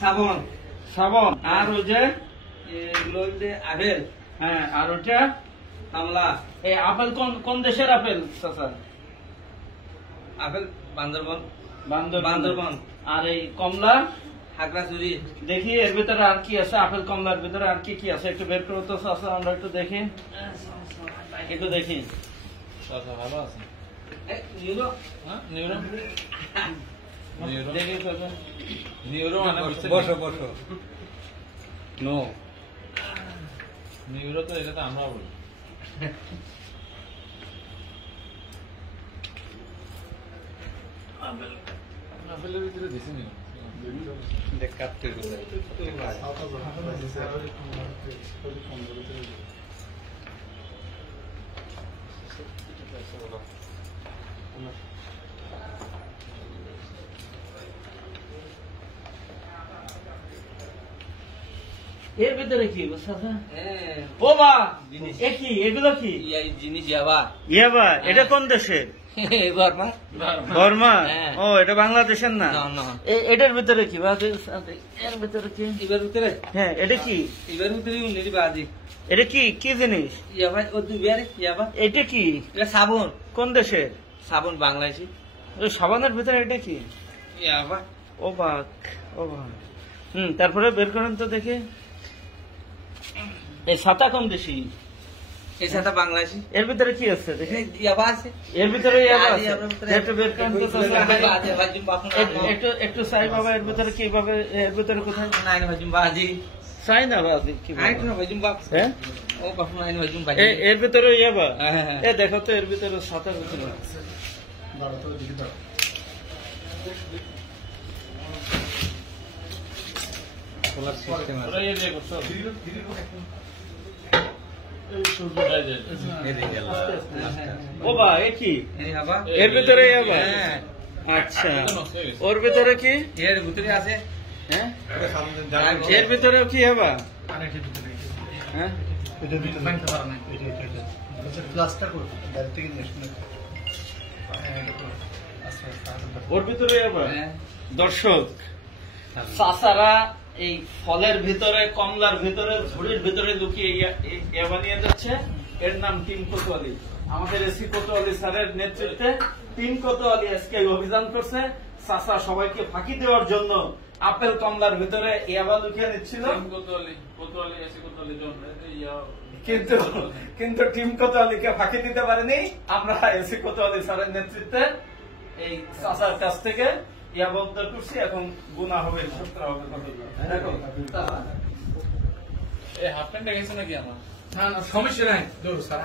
সাবন সাবন। আর ওই যে এগুলো হচ্ছে আপেল। হ্যাঁ, আর ওইটা আমলা। এই আপেল কোন দেশের আপেল চাচা? আপেল বান্দরবন। বান্দরবন। আর এই কমলা খাগড়াছড়ি। দেখি এর ভিতরে আর কি আছে, আপেল কমলার ভিতরে আর কি কি আছে একটু বের করো তো চাচা, আমরা একটু দেখি, একটু দেখি। ভালো আছে। নিউরো। হ্যাঁ, নিউরো দেখি চাচা। নিউরো মানে বসো বসো। নো নিউরো তো এটা তো আমরা বলি। আপেলের ভিতরে দিছি নি দেখ কাটতে গেলে এর ভিতরে কি চাচা? হ্যাঁ ও বা জিনিস। এ কি, এগুলো কি? এই জিনিস যাবা ইয়াবা, এটা কোন দেশের? এবার না বর্মা। হ্যাঁ। ও, এটা বাংলাদেশের না। না, না। এটার ভিতরে কি এর ভিতরে কি? এবার উতরে হ্যাঁ, এটা কি? এবার উতরে উনি বাজি এটা কি কি জিনিস? ইয়াবা ও দুবিয়ারে ইয়াবা এটা কি এটা সাবন। কোন দেশের? সাবন বাংলাদেশি। ওই সাবানের ভিতরে এটা কি? ইয়াবা ও বাক, ও বাক। তারপরে বের করেন তো দেখি। এই ছাতা কোন দেশি? এই সাথে বাংলাদেশি। এর ভিতরে কি আছে দেখি? ইয়াবা আছে। এর ভিতরে ইয়াবা আছে। ইয়াবার ভিতরে একটু বের করেন তো চাচা। বাজি ভাজুম বাপু একটু চাই বাবা, এর ভিতরে কিভাবে, এর ভিতরে কোথায়? নাইন ভাজুম বাজি চাই না বাবা, কি বাবা? আইট না ভাজুম বাপ। হ্যাঁ, ও বাপু নাইন ভাজুম বাজি। এর ভিতরে ইয়াবা। হ্যাঁ। এ দেখো তো এর ভিতরে ছাতার ভিতরে। খোলার সিস্টেম আছে। ওরা এই দেখো সব। এই দিকে গেল। ও বা, এ কি? এই ইয়াবা এর ভিতরে ইয়াবা। হ্যাঁ আচ্ছা, ওর ভিতরে কি? এর ভিতরে আছে। হ্যাঁ, এর ভিতরে কি হবে? হ্যাঁ, ওর ভিতরে হবে। হ্যাঁ। দর্শক, চাচারা এই ফলের ভিতরে, কমলার ভিতরে, ঝুড়ির ভিতরে লুকিয়ে ইয়া বানিয়ে যাচ্ছে। এর নাম টিম কোতোয়ালি। আমাদের এসি কোতোয়ালি স্যারের নেতৃত্বে টিম কোতোয়ালি আজকে এই অভিযান করছে। চাচা সবাইকে ফাঁকি দেওয়ার জন্য আপেল কমলার ভিতরে ইয়াবা লুকিয়ে নিচ্ছিল, কিন্তু টিম কোতোয়ালিকে ফাঁকি দিতে পারেনি। আমরা এসি কোতোয়ালি স্যারের নেতৃত্বে এই চাচার কাছ থেকে ইয়াবা উদ্ধার করছি। এখন গুণা হবে, সূত্র হবে কতগুলো। দেখো এই হাফ প্যান্টটা গেছে নাকি আমার? না না সমস্যা নাই, ধরো স্যার।